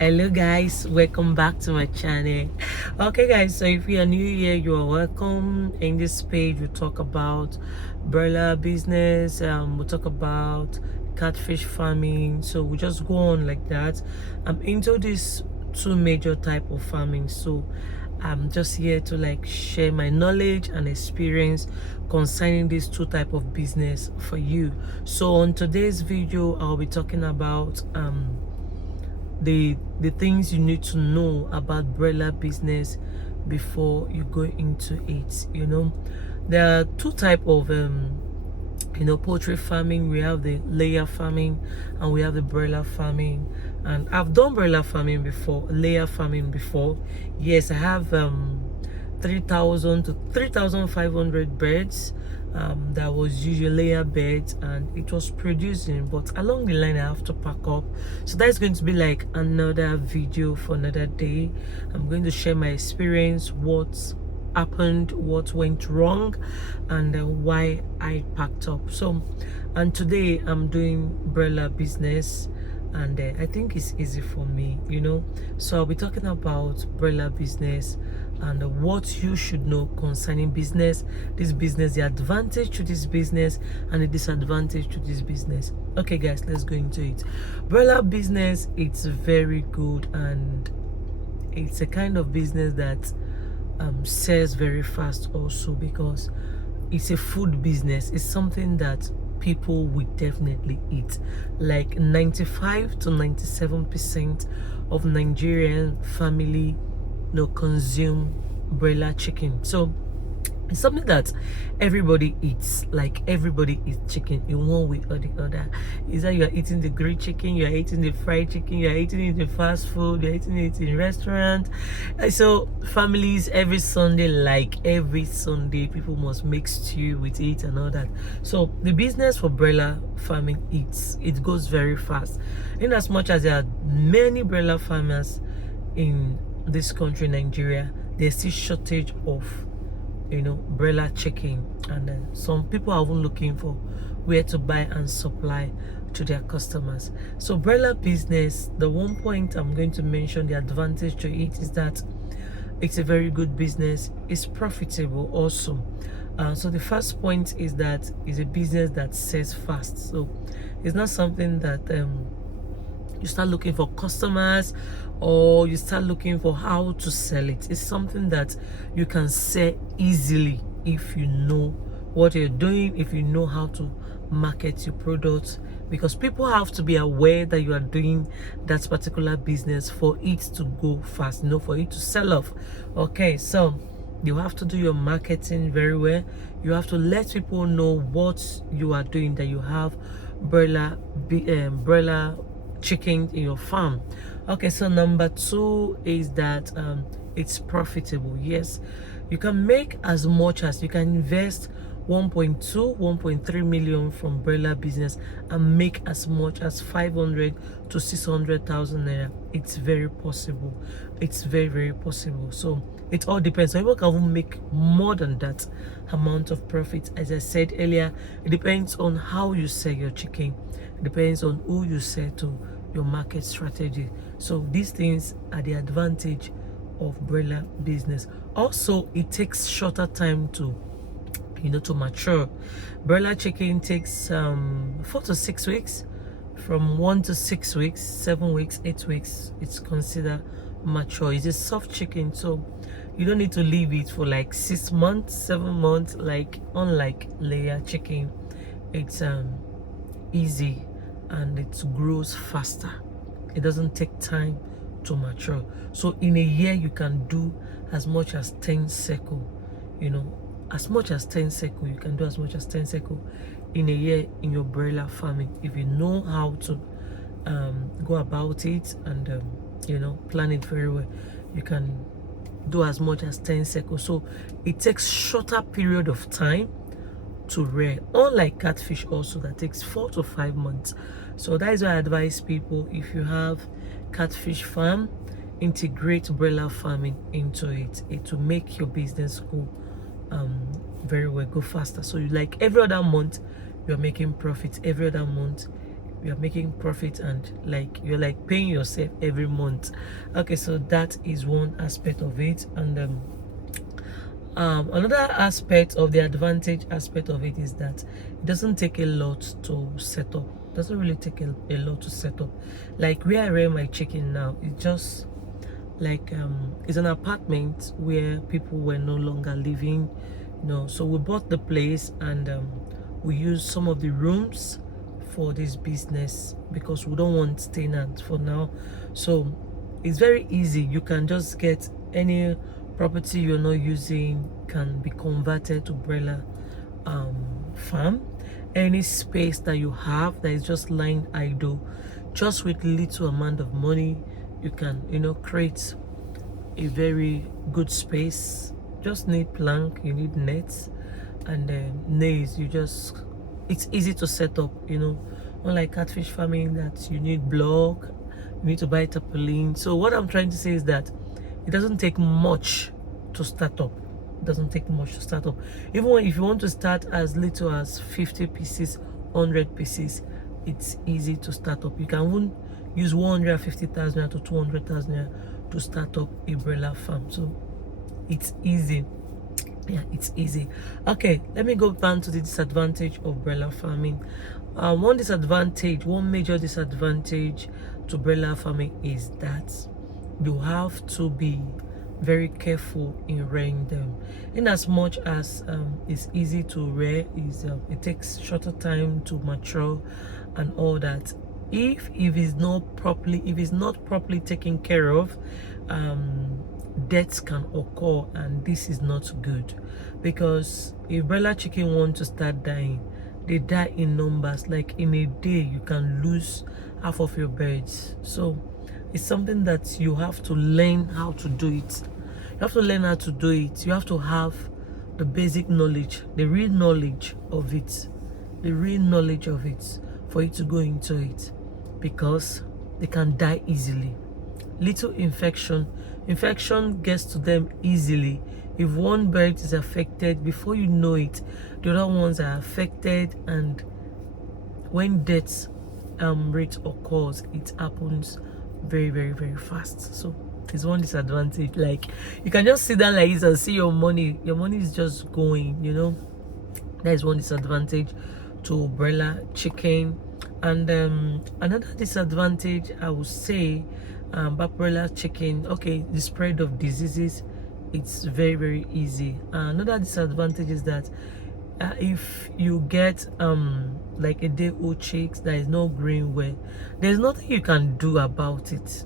Hello guys, welcome back to my channel. Okay guys, so if you are new here, you are welcome. In this page we talk about broiler business, we talk about catfish farming, so we just go on like that. I'm into this two major type of farming, so I'm just here to like share my knowledge and experience concerning these two type of business for you. So on today's video I'll be talking about the things you need to know about broiler business before you go into it. There are two type of poultry farming. We have the layer farming and we have the broiler farming, and I've done broiler farming before, layer farming before. Yes, I have 3,000 to 3,500 birds that was usually layer beds, and it was producing, but along the line I have to pack up. So that's going to be like another video for another day. I'm going to share my experience, what happened, what went wrong, and why I packed up. So, and today I'm doing broiler business, and I think it's easy for me, so I'll be talking about broiler business and what you should know concerning this business, the advantage to this business and the disadvantage to this business. Okay guys, let's go into it. Broiler business, it's very good, and it's a kind of business that sells very fast also, because it's a food business. It's something that people will definitely eat. Like 95 to 97% of Nigerian family consume broiler chicken. So it's something that everybody eats. Like everybody eats chicken in one way or the other. Either you are eating the grilled chicken, you are eating the fried chicken, you are eating it in fast food, you are eating it in restaurant. And so families every Sunday people must make stew with it and all that. So the business for broiler farming, it goes very fast. In as much as there are many broiler farmers in this country, Nigeria, there's still shortage of broiler chicken, and some people are even looking for where to buy and supply to their customers. So broiler business, the one point I'm going to mention, the advantage to it, is that it's a very good business. It's profitable also. So the first point is that it's a business that sells fast. So it's not something that you start looking for customers or you start looking for how to sell it. It's something that you can sell easily if you know what you're doing, if you know how to market your products, because people have to be aware that you are doing that particular business for it to go fast, for it to sell off. Okay, so you have to do your marketing very well. You have to let people know what you are doing, that you have broiler chicken in your farm. Okay, so number two is that it's profitable. Yes, you can make as much as you can invest 1.2 1.3 million from broiler business and make as much as 500 to 600,000 naira. It's very possible. It's very, very possible. So it all depends. Some people can even make more than that amount of profit. As I said earlier, it depends on how you sell your chicken. It depends on who you sell to, your market strategy. So these things are the advantage of broiler business. Also, it takes shorter time to mature. Broiler chicken takes 4 to 6 weeks. From 1 to 6 weeks, 7 weeks, 8 weeks, it's considered mature. It's a soft chicken, so you don't need to leave it for like 6 months, 7 months. Like unlike layer chicken, it's easy and it grows faster. It doesn't take time to mature. So in a year you can do as much as 10 circle. As much as 10 circle, you can do as much as 10 circle in a year in your broiler farming, if you know how to go about it and plan it very well. You can do as much as 10 circles. So it takes shorter period of time to rear, unlike catfish also that takes 4 to 5 months. So that is why I advise people, if you have catfish farm, integrate broiler farming into it. It will make your business go very well, go faster. So you, like every other month you're making profits, every other month you're making profit, and like you're like paying yourself every month. Okay, so that is one aspect of it. And another aspect of the advantage aspect of it is that it doesn't take a lot to set up. It doesn't really take a lot to set up. Like where I rear my chicken now, it's just like it's an apartment where people were no longer living, so we bought the place, and we use some of the rooms for this business because we don't want tenants for now. So it's very easy. You can just get any property you're not using, can be converted to broiler farm. Any space that you have that is just lying idle, just with little amount of money, you can create a very good space. Just need plank, you need nets, and nails. It's easy to set up, unlike catfish farming that you need block, you need to buy tarpaulin. So what I'm trying to say is that it doesn't take much to start up. It doesn't take much to start up. Even if you want to start as little as 50 pieces, 100 pieces, it's easy to start up. You can even use 150,000 to 200,000 to start up a broiler farm. So it's easy. Yeah, it's easy. Okay, let me go back to the disadvantage of broiler farming. One major disadvantage to broiler farming is that you have to be very careful in rearing them. In as much as it's easy to rear, it takes shorter time to mature and all that. If it's not properly taken care of, deaths can occur, and this is not good, because if broiler chicken want to start dying, they die in numbers. Like in a day you can lose half of your birds. So it's something that you have to learn how to do it. You have to learn how to do it. You have to have the basic knowledge, the real knowledge of it, for you to go into it, because they can die easily. Little infection gets to them easily. If one bird is affected, before you know it, the other ones are affected, and when death rate occurs, it happens very, very, very fast. So it's one disadvantage. Like you can just sit down like this and see your money is just going, that is one disadvantage to broiler chicken. And another disadvantage I would say about broiler chicken, okay, the spread of diseases, it's very, very easy. Another disadvantage is that if you get like a day old chicks that is not growing well, there's nothing you can do about it.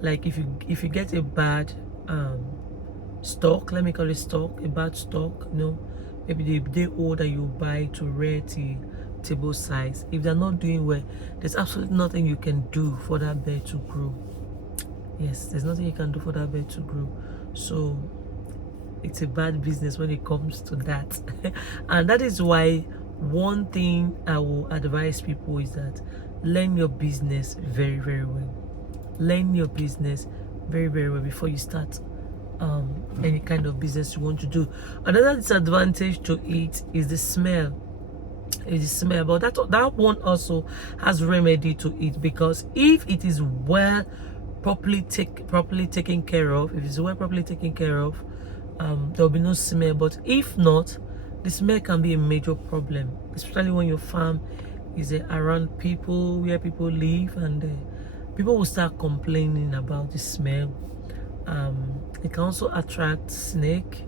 Like if you get a bad stock, let me call it stock, a bad stock, maybe the day old that you buy to rear the table size, if they're not doing well, there's absolutely nothing you can do for that bird to grow. Yes, there's nothing you can do for that bird to grow. So it's a bad business when it comes to that. And that is why one thing I will advise people is that learn your business very, very well. Learn your business very, very well before you start any kind of business you want to do. Another disadvantage to it is the smell. But that one also has remedy to it, because if it is properly taken care of, there'll be no smell. But if not, the smell can be a major problem, especially when your farm is around people, where people live, and people will start complaining about the smell. It can also attract snake,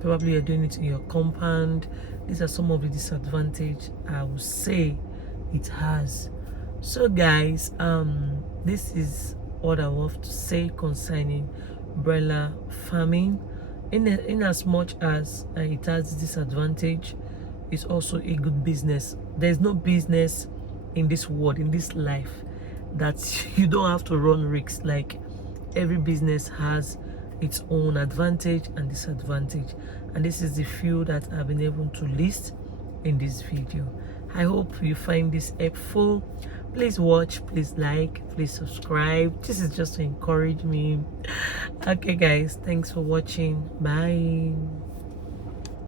probably you're doing it in your compound. These are some of the disadvantages I would say it has. So guys, this is what I want to say concerning broiler farming. In as much as it has disadvantage, it's also a good business. There's no business in this world, in this life, that you don't have to run risks. Like every business has its own advantage and disadvantage, and this is the few that I've been able to list in this video. I hope you find this helpful. Please watch, please like, please subscribe. This is just to encourage me. Okay guys, thanks for watching. Bye.